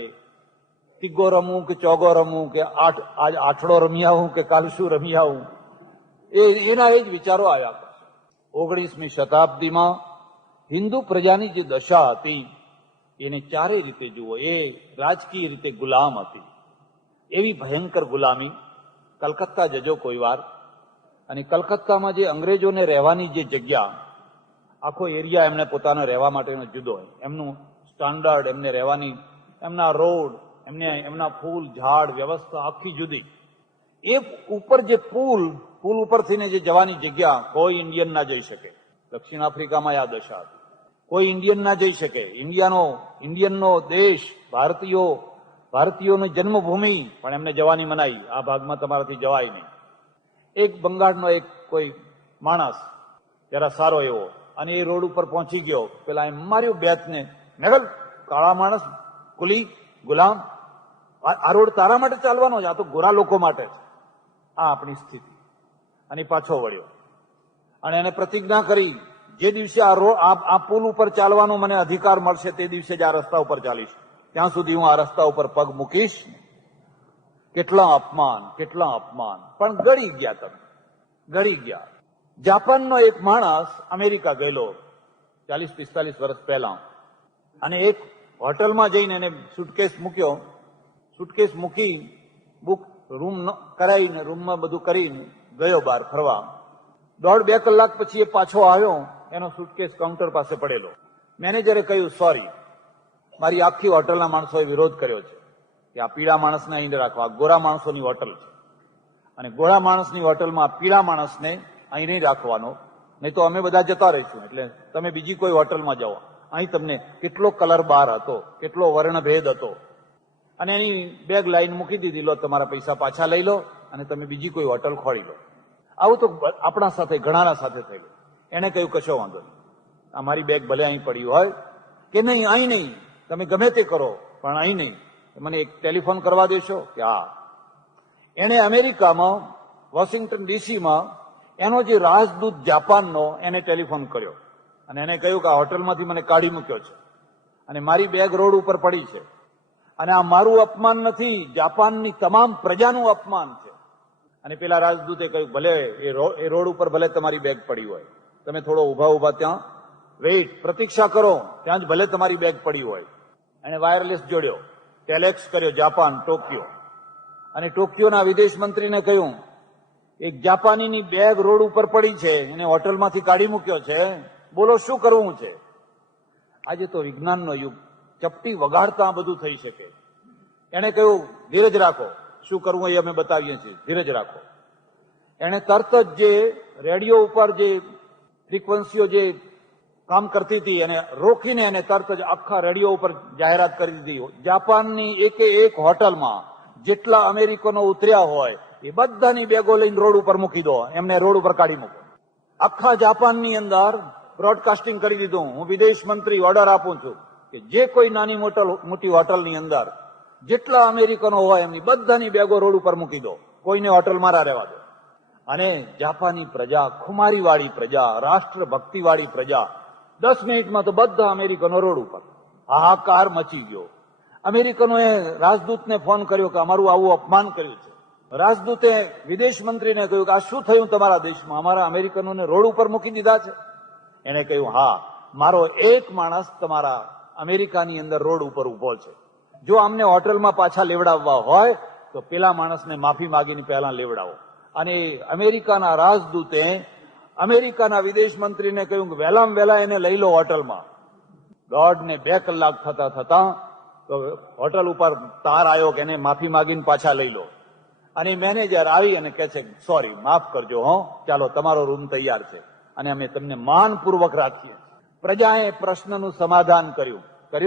તિગ્ગો રમું કે ચોગો રમું, કે આજ આઠડો રમી આવું કે કાલ શું રમી આવું, એના એ જ વિચારો આવ્યા કરશે. 19મી શતાબ્દીમાં હિન્દુ પ્રજાની જે દશા હતી એને 4 રીતે જુઓ. એ રાજકીય રીતે ગુલામ હતી, એવી ભયંકર ગુલામી. કલકત્તા જજો કોઈ વાર, અને કલકત્તામાં જે અંગ્રેજોને રહેવાની જે જગ્યા, આખો એરિયા એમને પોતાનો રહેવા માટેનો જુદો હોય, એમનું સ્ટાન્ડર્ડ, એમને રહેવાની, એમના રોડ, એમના ફૂલ ઝાડ વ્યવસ્થા આખી જુદી. એ ઉપર જે પુલ ઉપરથી જે જવાની જગ્યા, કોઈ ઇન્ડિયન ના જઈ શકે. દક્ષિણ આફ્રિકામાં આ દશા હતી, કોઈ ઇન્ડિયન ના જઈ શકે. ઇન્ડિયનનો દેશ, ભારતીયોની જન્મભૂમિ, પણ એમને જવાની મનાઈ. આ ભાગમાં તમારાથી જવાય નહીં. એક બંગાળનો એક કોઈ માણસ જરા સારો એવો, અને એ રોડ ઉપર પહોંચી ગયો, પેલા એમ માર્યું બેતને, નગલ કાળા માણસ, કુલી, ગુલામ, આ રોડ તારા માટે ચાલવાનો છે, આ તો ગોરા લોકો માટે છે. આ આપણી સ્થિતિ. અને પાછો વળ્યો અને એને પ્રતિજ્ઞા કરી, જે દિવસે આ પુલ ઉપર ચાલવાનો મને અધિકાર મળશે તે દિવસે જ આ રસ્તા ઉપર ચાલીશ, ત્યાં સુધી હું આ રસ્તા ઉપર પગ મૂકીશ. કેટલા અપમાન, કેટલા અપમાન. પણ ગળી ગયા તમે, ગળી ગયા. જાપાનનો એક માણસ અમેરિકા ગયેલો 40-45 વર્ષ પહેલા, અને એક હોટલમાં જઈને એને સુટકેસ મૂક્યો. સુટકેસ મૂકી બુક રૂમ કરાવીને રૂમમાં બધું કરીને ગયો બહાર ફરવા. 1.5-2 કલાક પછી એ પાછો આવ્યો, એનો સુટકેસ કાઉન્ટર પાસે પડેલો. મેનેજરે કહ્યું, સોરી, મારી આખી હોટલના માણસોએ વિરોધ કર્યો છે કે આ પીળા માણસને અહીં રાખવા. ગોરા માણસોની હોટલ છે અને ગોરા માણસની હોટલમાં પીળા માણસને અહીં નહીં રાખવાનો, નહીં તો અમે બધા જતા રહીશું, એટલે તમે બીજી કોઈ હોટલમાં જાઓ. અહીં તમને કેટલો કલર બાર હતો, કેટલો વર્ણભેદ હતો, અને એની બેગ લાઈન મૂકી દીધી, લો તમારા પૈસા પાછા લઈ લો અને તમે બીજી કોઈ હોટલ ખોલી લો. આવું તો આપણા સાથે ઘણાના સાથે થયેલું. એને કહ્યું, કશો વાંધો નહીં, અમારી બેગ ભલે અહીં પડી હોય કે નહીં, અહીં નહીં, તમે ગમે તે કરો પણ અહીં નહીં, મને એક ટેલિફોન કરવા દેશો કે હા. એને અમેરિકામાં વોશિંગ્ટન ડીસીમાં એનો જે રાજદૂત જાપાનનો એને ટેલિફોન કર્યો અને એને કહ્યું કે આ હોટલમાંથી મને કાઢી મૂક્યો છે અને મારી બેગ રોડ ઉપર પડી છે, અને આ મારું અપમાન નથી, જાપાનની તમામ પ્રજાનું અપમાન છે. અને પેલા રાજદૂતે કહ્યું, ભલે એ રોડ ઉપર ભલે તમારી બેગ પડી હોય, તમે થોડો ઉભા ત્યાં વેઇટ, પ્રતીક્ષા કરો, ત્યાં જ ભલે તમારી બેગ પડી હોય. એને વાયરલેસ જોડ્યો, ટેલેક્સ કર્યો જાપાન, ટોક્યો, અને ટોક્યોના વિદેશ મંત્રીને કહ્યું, એક જાપાનીની બેગ રોડ ઉપર પડી છે, એને હોટલમાંથી કાઢી મૂક્યો છે, બોલો શું કરવું છે. આજે તો વિજ્ઞાનનો યુગ, ચપટી વગાડતા આ બધું થઈ શકે. એને કહ્યું, ધીરજ રાખો, શું કરવું એ અમે બતાવીએ છીએ, ધીરજ રાખો. એને તરત જ જે રેડિયો ઉપર જે ફ્રીક્વન્સીઓ જે કામ કરતી હતી એને રોકીને એને તરત જ આખા રેડિયો ઉપર જાહેરાત કરી દીધી, જાપાનની એક હોટલમાં જેટલા અમેરિકનો ઉતર્યા હોય એ બધાની બેગો લઈને રોડ ઉપર મૂકી દો, એમને રોડ ઉપર કાઢી મૂકો. આખા જાપાનની અંદર બ્રોડકાસ્ટિંગ કરી દીધું, હું વિદેશ મંત્રી ઓર્ડર આપું છું કે જે કોઈ નાની મોટી હોટલની અંદર જેટલા અમેરિકનો હોય એમની બધાની બેગો રોડ ઉપર મૂકી દો, કોઈને હોટલમાં ના રહેવા દો. અને જાપાની પ્રજા, ખુમારીવાળી પ્રજા, રાષ્ટ્રભક્તિવાળી પ્રજા, 10 મિનિટમાં તો બધા અમેરિકનો રોડ ઉપર. હાહાકાર મચી ગયો. અમેરિકનોએ રાજદૂતને ફોન કર્યો કે અમારું આવું અપમાન કર્યું છે. રાજદૂતે વિદેશ મંત્રીને કહ્યું કે આ શું થયું તમારા દેશમાં, અમારા અમેરિકનોને રોડ ઉપર મૂકી દીધા છે. એને કહ્યું, હા, મારો એક માણસ તમારા અમેરિકાની અંદર રોડ ઉપર ઉભો છે, જો અમને હોટલમાં પાછા લેવડાવવા હોય તો પેલા માણસને માફી માંગીને પહેલા લેવડાવો. અને અમેરિકાના રાજદૂતે અમેરિકાના વિદેશ મંત્રીને કહ્યું કે વહેલામાં વહેલા એને લઈ લો હોટલમાં. 1.5 ને 2 કલાક થતા તો હોટલ ઉપર તાર આવ્યો કે એને માફી માંગીને પાછા લઈ લો. અને મેનેજર આવી અને કહે છે, સોરી, માફ કરજો, ચાલો તમારો રૂમ તૈયાર છે અને અમે તમને માનપૂર્વક રાખીએ. પ્રજાએ પ્રશ્નનું સમાધાન કર્યું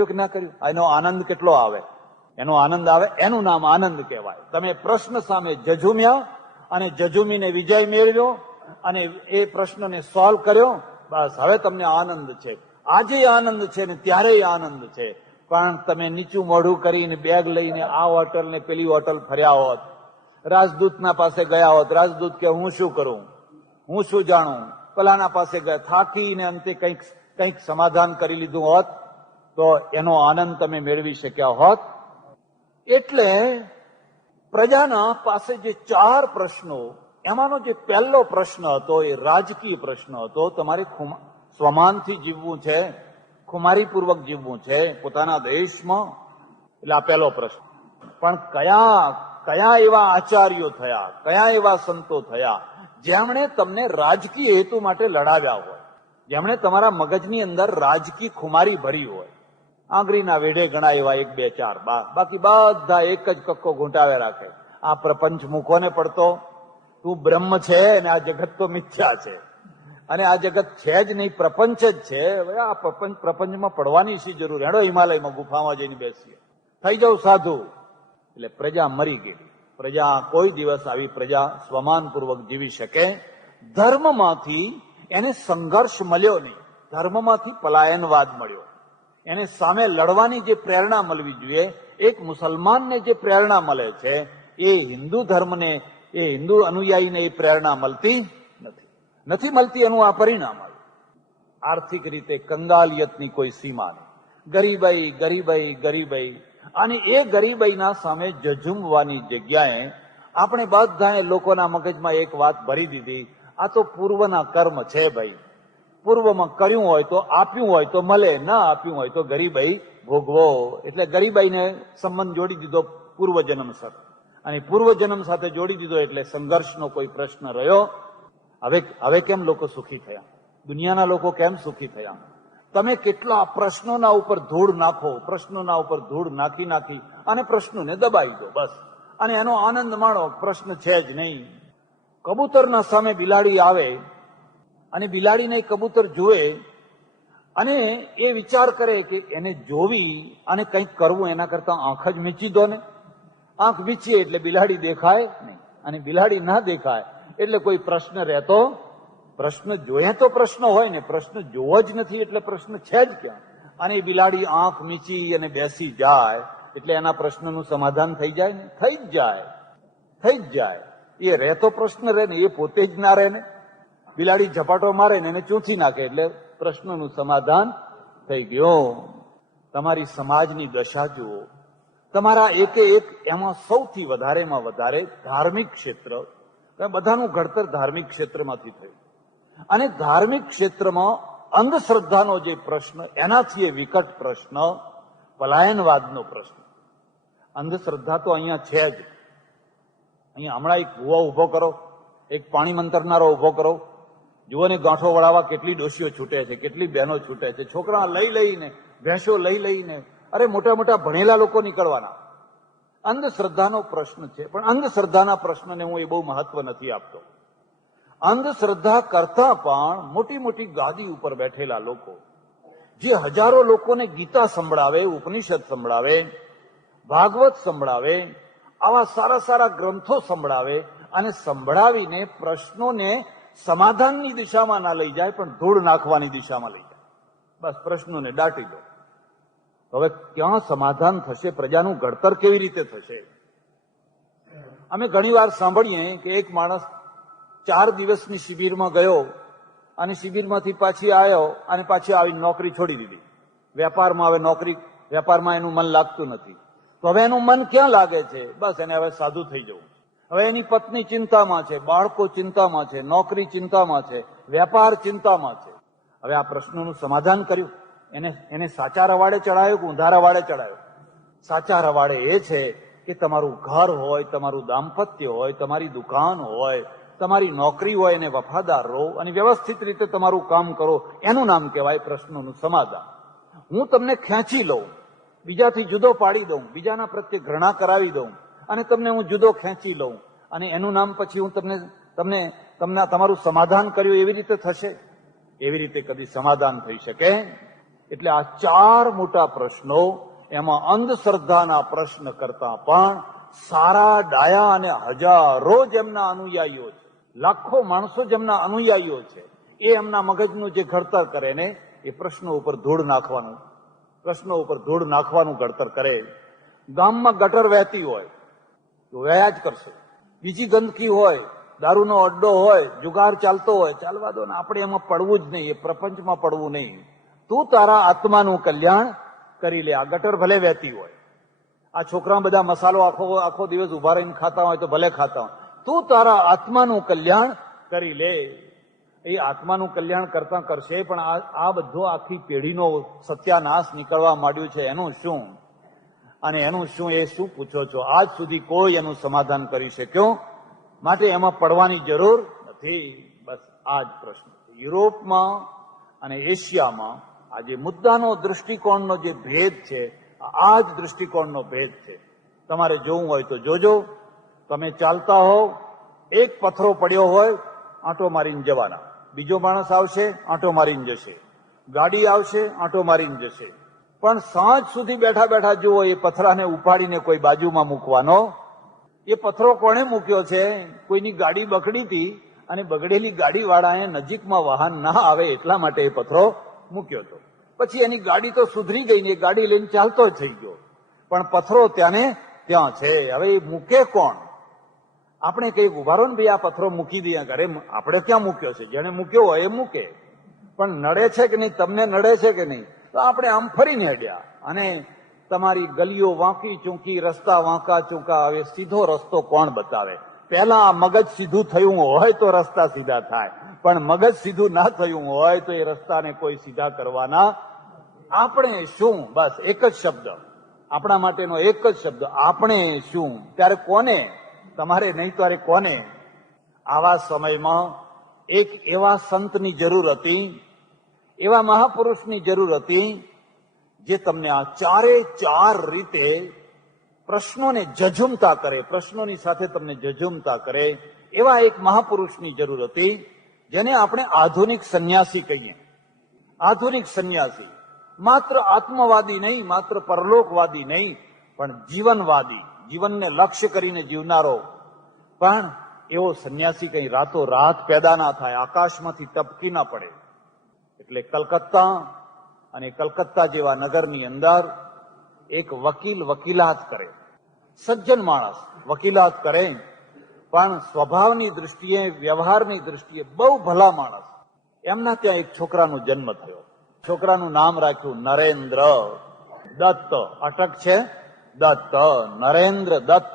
કે ના કર્યું? એનો આનંદ કેટલો આવે, એનો આનંદ આવે, એનું નામ આનંદ કહેવાય. તમે પ્રશ્ન સામે જજુમ્યા અને જજુમીને વિજય મેળવ્યો અને એ પ્રશ્નને સોલ્વ કર્યો, બસ હવે તમને આનંદ છે. આજે આનંદ છે ને ત્યારે આનંદ છે. પણ તમે નીચું મોઢું કરીને બેગ લઈને આ હોટલ ને પેલી હોટલ ફર્યા હોત, રાજદૂતના પાસે ગયા હોત, રાજદૂત કે હું શું કરું, હું શું જાણું, પેલાના પાસે ગયા, થાકીને અંતે કંઈક સમાધાન કરી લીધું હોત તો એનો આનંદ તમે મેળવી શક્યા હોત. એટલે પ્રજાના પાસે જે 4 પ્રશ્નો, એમાંનો જે પહેલો પ્રશ્ન હતો એ રાજકીય પ્રશ્ન હતો. તમારે સ્વમાનથી જીવવું છે, ખુમારીપૂર્વક જીવવું છે પોતાના દેશમાં, એટલે આ પહેલો પ્રશ્ન. પણ કયા એવા આચાર્યો થયા, કયા એવા સંતો થયા જેમણે તમને રાજકીય હેતુ માટે લડાવ્યા હોય, જેમણે તમારા મગજની અંદર રાજકીય ખુમારી ભરી હોય. આંગળીના વેઢે ઘણા એવા 1, 2, 4, બાકી બધા એક જ કક્કો ઘૂંટાવે રાખે. આ પ્રપંચ મૂકોને પડતો, તું બ્રહ્મ છે અને આ જગત તો મિથ્યા છે, અને આ જગત છે જ નહીં, પ્રપંચ જ છે. આ પ્રપંચમાં પડવાની શી જરૂર, હેડો હિમાલયમાં ગુફામાં જઈને બેસીએ, થઈ જાવ સાધુ. એટલે પ્રજા મરી ગયેલી. પ્રજા કોઈ દિવસ આવી પ્રજા સ્વમાનપૂર્વક જીવી શકે? ધર્મમાંથી એને સંઘર્ષ મળ્યો નહીં, ધર્મમાંથી પલાયનવાદ મળ્યો. એને સામે લડવાની જે પ્રેરણા મળવી જોઈએ એક મુસલમાનને જે પ્રેરણા મળે છે એ હિન્દુ ધર્મને, એ હિન્દુ અનુયાયીને એ પ્રેરણા મળતી નથી મળતી. એનું આ પરિણામ આવ્યું. આર્થિક રીતે કંગાલિયતની કોઈ સીમા નહીં, ગરીબાઈ ગરીબાઈ ગરીબાઈ. અને એ ગરીબાઈના સામે ઝઝુમવાની જગ્યાએ આપણે બધાએ લોકોના મગજમાં એક વાત ભરી દીધી, આ તો પૂર્વના કર્મ છે ભાઈ. પૂર્વમાં કર્યું હોય તો આપ્યું હોય તો મળે, ના આપ્યું હોય તો ગરીબાઈ ભોગવો. એટલે ગરીબાઈને સંબંધ જોડી દીધો પૂર્વજન્મ સાથે, અને પૂર્વજન્મ સાથે જોડી દીધો એટલે સંઘર્ષનો કોઈ પ્રશ્ન રહ્યો. હવે કેમ લોકો સુખી થયા? દુનિયાના લોકો કેમ સુખી થયા? તમે કેટલા પ્રશ્નોના ઉપર ધૂળ નાખો, પ્રશ્નોના ઉપર ધૂળ નાખી અને પ્રશ્નોને દબાઈ દો બસ, અને એનો આનંદ માણો. પ્રશ્ન છે જ નહીં. કબૂતરના સામે બિલાડી આવે અને બિલાડીને કબૂતર જુએ અને એ વિચાર કરે કે એને જોવી અને કંઈક કરવું એના કરતા આંખ જ મીચી દો ને. આંખ મીચીએ એટલે બિલાડી દેખાય નહીં, અને બિલાડી ના દેખાય એટલે કોઈ પ્રશ્ન રહેતો. પ્રશ્ન જોઈએ તો પ્રશ્ન હોય ને, પ્રશ્ન જોવો જ નથી એટલે પ્રશ્ન છે જ ક્યાં? અને બિલાડી આંખ મીચી અને બેસી જાય એટલે એના પ્રશ્નનું સમાધાન થઈ જાય ને? થઈ જ જાય. એ રહેતો પ્રશ્ન રહે ને, એ પોતે જ ના રહે ને. બિલાડી ઝપાટો મારે ને એને ચૂંથી નાખે એટલે પ્રશ્નનું સમાધાન થઈ ગયું. તમારી સમાજની દશા જુઓ. તમારા એક એમાં સૌથી વધારેમાં વધારે ધાર્મિક ક્ષેત્ર, બધાનું ઘડતર ધાર્મિક ક્ષેત્રમાંથી થયું. અને ધાર્મિક ક્ષેત્રમાં અંધશ્રદ્ધાનો જે પ્રશ્ન, એનાથી એ વિકટ પ્રશ્ન પલાયનવાદનો પ્રશ્ન. અંધશ્રદ્ધા તો અહીંયા છે જ. અહીંયા હમણાં એક ભૂવો ઉભો કરો, એક પાણી મંતરનારો ઉભો કરો, જુઓ ને ગાંઠો વળાવવા કેટલી ડોશીઓ છૂટે છે, કેટલી બહેનો છૂટે છે, છોકરા લઈને, ભેંસો લઈને, અરે મોટા મોટા ભણેલા લોકો નીકળવાના. અંધશ્રદ્ધાનો પ્રશ્ન છે, પણ અંધશ્રદ્ધાના પ્રશ્નને હું એ બહુ મહત્વ નથી આપતો. અંધશ્રદ્ધા કરતા પણ મોટી મોટી ગાદી ઉપર બેઠેલા લોકો જે હજારો લોકોને ગીતા સંભળાવે, ઉપનિષદ સંભળાવે, ભાગવત સંભળાવે, આવા સારા સારા ગ્રંથો સંભળાવે, અને સંભળાવીને પ્રશ્નોને સમાધાનની દિશામાં ના લઈ જાય પણ ધૂળ નાખવાની દિશામાં લઈ જાય. બસ પ્રશ્નોને દાટી દો. હવે ક્યાં સમાધાન થશે? પ્રજાનું ઘડતર કેવી રીતે થશે? અમે ઘણી વાર સાંભળીએ કે એક માણસ 4 દિવસની શિબિરમાં ગયો અને શિબિરમાંથી પાછી આવ્યો અને પાછી આવીને નોકરી છોડી દીધી. વેપારમાં એનું મન લાગતું નથી. તો હવે એનું મન ક્યાં લાગે છે? બસ એને હવે સાધુ થઈ જવું. હવે એની પત્ની ચિંતામાં છે, બાળકો ચિંતામાં છે, નોકરી ચિંતામાં છે, વેપાર ચિંતામાં છે. હવે આ પ્રશ્નોનું સમાધાન કર્યું. એને સાચા રવાડે ચડાયો કે ઊંધા રવાડે ચડાયો? સાચા રવાડે એ છે કે તમારું ઘર હોય, તમારું દાંપત્ય હોય, તમારી દુકાન હોય, તમારી નોકરી હોય, એને વફાદાર રહો અને વ્યવસ્થિત રીતે તમારું કામ કરો. એનું નામ કહેવાય પ્રશ્નોનું સમાધાન. હું તમને ખેંચી લઉં, બીજાથી જુદો પાડી દઉં, બીજાના પ્રત્યે ઘૃણા કરાવી દઉં અને તમને હું જુદો ખેંચી લઉં, અને એનું નામ પછી હું તમને તમારું સમાધાન કર્યું એવી રીતે થશે? એવી રીતે કદી સમાધાન થઈ શકે? એટલે આ 4 મોટા પ્રશ્નો, એમાં અંધશ્રદ્ધાના પ્રશ્ન કરતા પણ સારા ડાયા અને હજારો જેમના અનુયાયીઓ છે, લાખો માણસો જેમના અનુયાયીઓ છે, એ એમના મગજનું જે ઘડતર કરે ને એ પ્રશ્નો ઉપર ધૂળ નાખવાનું ઘડતર કરે. ગામમાં ગટર વહેતી હોય તો વહ્યા જ કરશે. બીજી ગંદકી હોય, દારૂનો અડ્ડો હોય, જુગાર ચાલતો હોય, ચાલવા દો ને, આપણે એમાં પડવું જ નહીં, એ પ્રપંચમાં પડવું નહીં. તું તારા આત્માનું કલ્યાણ કરી લે. આ ગટર ભલે વહેતી હોય, આ છોકરા બધા મસાલો આખો દિવસ ઉભા રહીને ખાતા હોય તો ભલે ખાતા હોય, તું તારા આત્માનું કલ્યાણ કરી લે. એ આત્માનું કલ્યાણ કરતા કરશે, પણ આ બધો આખી પેઢીનો સત્યાનાશ નીકળવા માંડ્યું છે. એનું શું? અને એનું શું એ શું પૂછો છો? આજ સુધી કોઈ એનું સમાધાન કરી શક્યો? માટે એમાં પડવાની જરૂર નથી. બસ આ જ પ્રશ્ન. યુરોપમાં અને એશિયામાં આ જે મુદ્દાનો દૃષ્ટિકોણનો જે ભેદ છે, આ જ દૃષ્ટિકોણનો ભેદ છે. તમારે જોવું હોય તો જોજો. તમે ચાલતા હોવ, એક પથ્થરો પડ્યો હોય, આંટો મારીને જવાના. બીજો માણસ આવશે, આંટો મારીને જશે. ગાડી આવશે, આંટો મારીને જશે. પણ સાંજ સુધી બેઠા બેઠા જુઓ, એ પથરાને ઉપાડીને કોઈ બાજુમાં મૂકવાનો. એ પથ્થરો કોણે મૂક્યો છે? કોઈની ગાડી બગડી હતી અને બગડેલી ગાડીવાળાએ નજીકમાં વાહન ના આવે એટલા માટે એ પથ્થરો મૂક્યો હતો. પછી એની ગાડી તો સુધરી ગઈ ને, એ ગાડી લઈને ચાલતો જ થઈ ગયો. પણ પથ્થરો ત્યાંને ત્યાં છે. હવે એ મૂકે કોણ? આપણે કઈ ઉભારો ને ભાઈ આ પથ્થરો મૂકી દઈએ ઘરે, આપણે ક્યાં મૂક્યો છે? જેને મૂક્યો હોય એ મૂકે, પણ નડે છે કે નહીં? તમને નડે છે કે નહીં? તો આપણે આમ ફરીને અડ્યા અને તમારી ગલીઓ વાંકી ચૂંકી, રસ્તા વાંકા ચૂંકા. હવે સીધો રસ્તો કોણ બતાવે? પહેલા આ મગજ સીધું થયું હોય તો રસ્તા સીધા થાય, પણ મગજ સીધું ના થયું હોય તો એ રસ્તાને કોઈ સીધા કરવાના. આપણે શું? બસ એક જ શબ્દ, આપણા માટેનો એક જ શબ્દ, આપણે શું? ત્યારે કોને? તમારે નહીં ત્યારે કોને? આવા સમયમાં એક એવા સંતની જરૂર હતી, એવા મહાપુરુષની જરૂર હતી જે તમને આ ચારે ચાર રીતે પ્રશ્નોને જજુમતા કરે, પ્રશ્નોની સાથે તમને જજુમતા કરે. એવા એક મહાપુરુષની જરૂર હતી જેને આપણે આધુનિક સંન્યાસી કહીએ. આધુનિક સંન્યાસી માત્ર આત્મવાદી નહીં, માત્ર પરલોકવાદી નહીં, પણ જીવનવાદી, જીવનને લક્ષ્ય કરીને જીવનારો. પણ એવો સંન્યાસી કઈ રાતો રાત પેદા ના થાય, આકાશમાંથી ટપકી ના પડે. એટલે કલકત્તા અને કલકત્તા જેવા નગરની અંદર એક વકીલ વકીલાત કરે, સજ્જન માણસ વકીલાત કરે, પણ સ્વભાવની દૃષ્ટિએ, વ્યવહારની દૃષ્ટિએ બહુ ભલા માણસ. એમના ત્યાં એક છોકરાનો જન્મ થયો. છોકરાનું નામ રાખ્યું નરેન્દ્ર દત્ત. અટક છે દત્ત, નરેન્દ્ર દત્ત.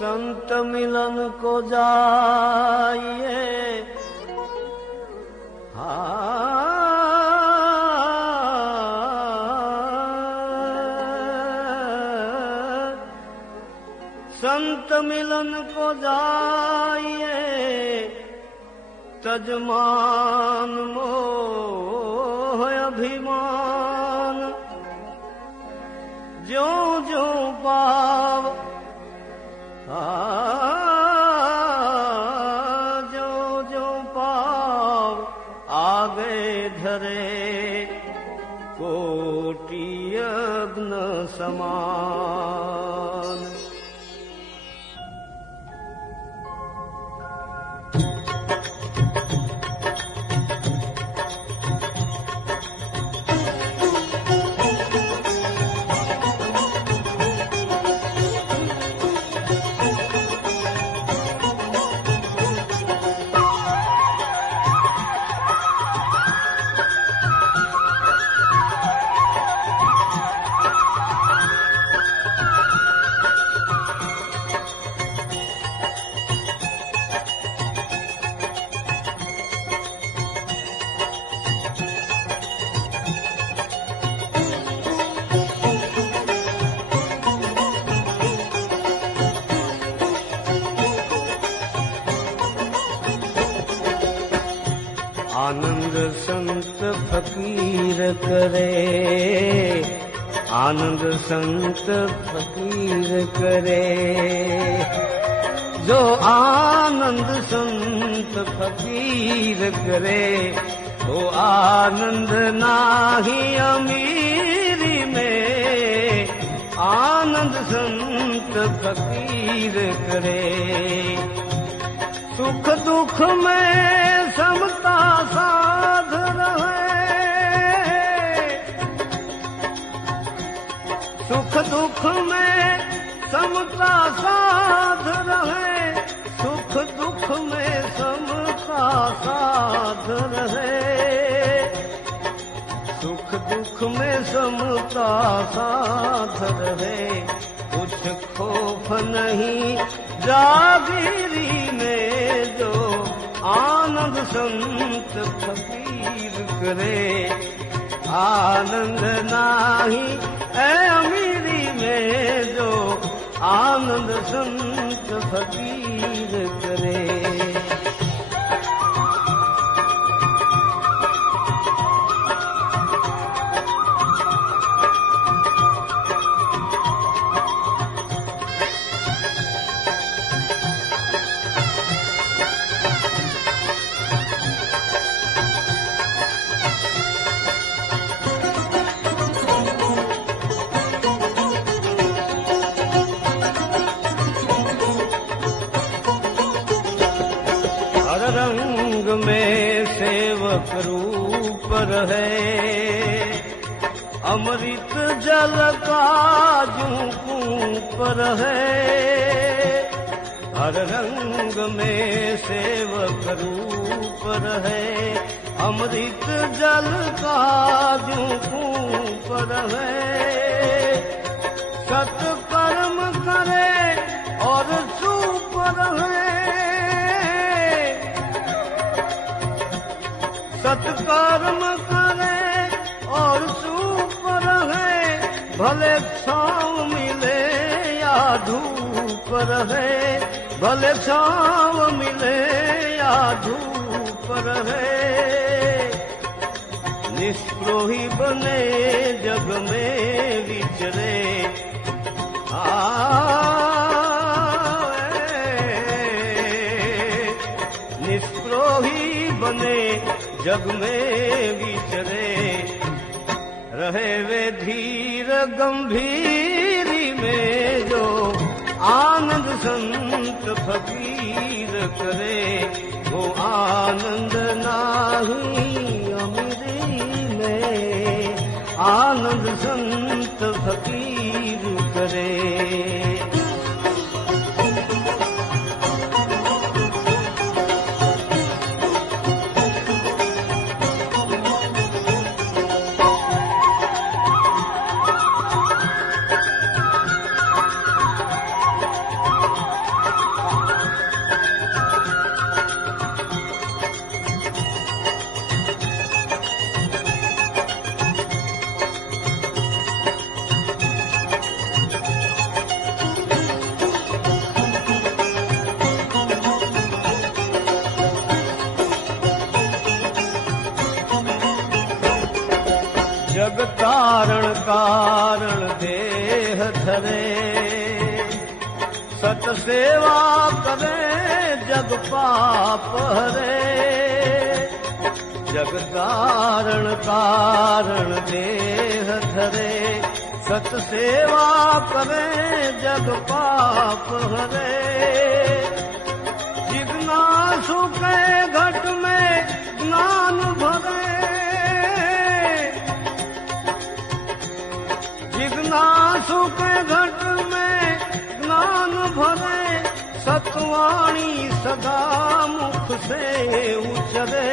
संत मिलन को जाइए, संत मिलन को जाइए, तजमान मोह अभिमान, जो जो पाव जो जो पाव आगे धरे, कोटि यज्ञ समान। आनंद संत फकीर करे, आनंद संत फकीर करे, जो आनंद संत फकीर करे, वो आनंद नाही अमीरी में, आनंद संत फकीर करे। सुख दुख में समता साध रहे, सुख दुख में समता साध रहे, सुख दुख में समता साध रहे, सुख दुख में समता साध रहे, कुछ खौफ नहीं जागीरी में, जो आनंद संत फकीर करे, आनंद नाही ए अमीरी में, जो आनंद संत फकीर करे। हर रंग में सेवक रूप रहे, अमृत जल का जूं रहे। हर रंग में सेवक रूप रहे, अमृत जल का जूं रहे। सत्कर्म करे और चुप रहे, सत्कर्म करे और चुप रहे। भले छाँव मिले या धूप रहे, भले छाँव मिले या धूप रहे। निष्प्रोही बने जग में विचरे, निष्प्रोही बने जग में विचरे। रहे वे धीर गंभीरी में जो आनंद संत फकीर करे। वो आनंद नाही अमीरी में, आनंद संत फकीर करे। जग कारण कारण देह धरे, सत सेवा करे जग पाप हरे। जग कारण कारण देह धरे, सत सेवा करे जग पाप हरे। जिज्ञासु के घट में ज्ञान भरे, जिज्ञासु के घट में ज्ञान भरे। सतवाणी सदा मुख से उचरे,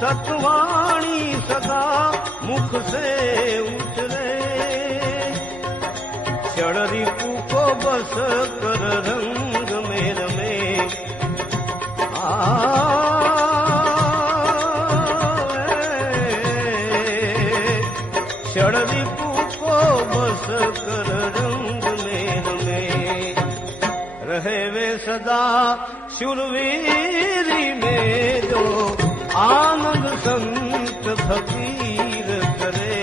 सतवाणी सदा मुख से उचरे। क्षण रिपु को बस कर रंग में रमे, क्षण रिपु को बस कर रंग में रमे। रहे वे सदा शूरवीरी में जो आनंद संत फकीर करे।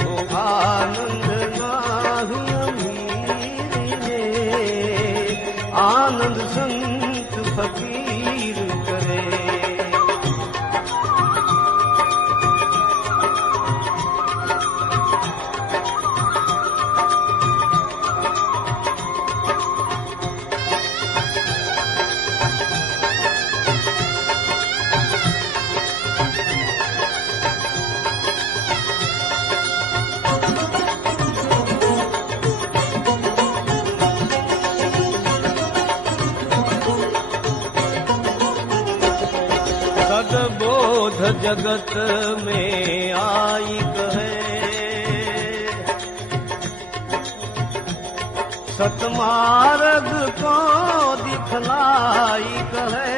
वो आनंद नाही अमीरी में, आनंद संत फकीर करे। सदबोध जगत में आई कहे, सतमार्ग को दिखलाई कहे।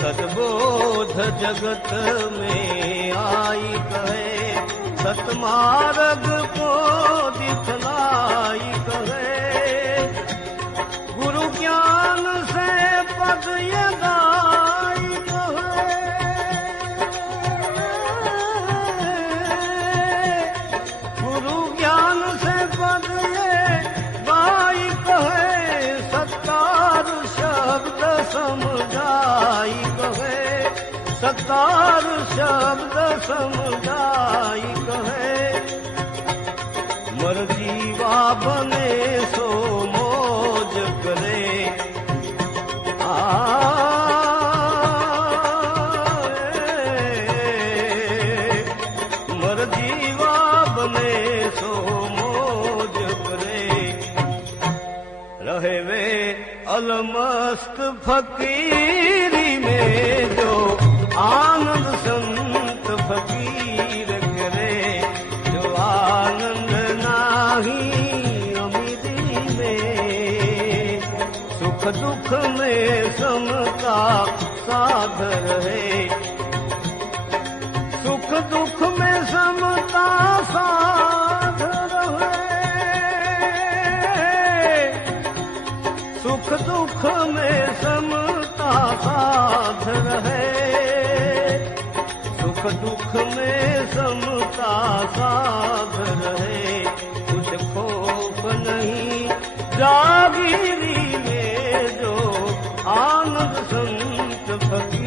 सदबोध जगत में आई कहे, सतमार्ग को दिखलाई कहे। शब्द समुदायिक है। मर्जीवा बने सो मौज करे, मर्जीवा बने सो मौज करे। रहे वे अलमस्त फकीरी में जो आनंद संत फकीर करे। जो आनंद नाही अमीरी में, सुख दुख में समता साध रहे। सुख दुख में समता साध रहे। सुख दुख में समता साध रहे। सुख दुख में समता साध रहे। कुछ खौफ नहीं जागीरी में जो आनंद संत फकीर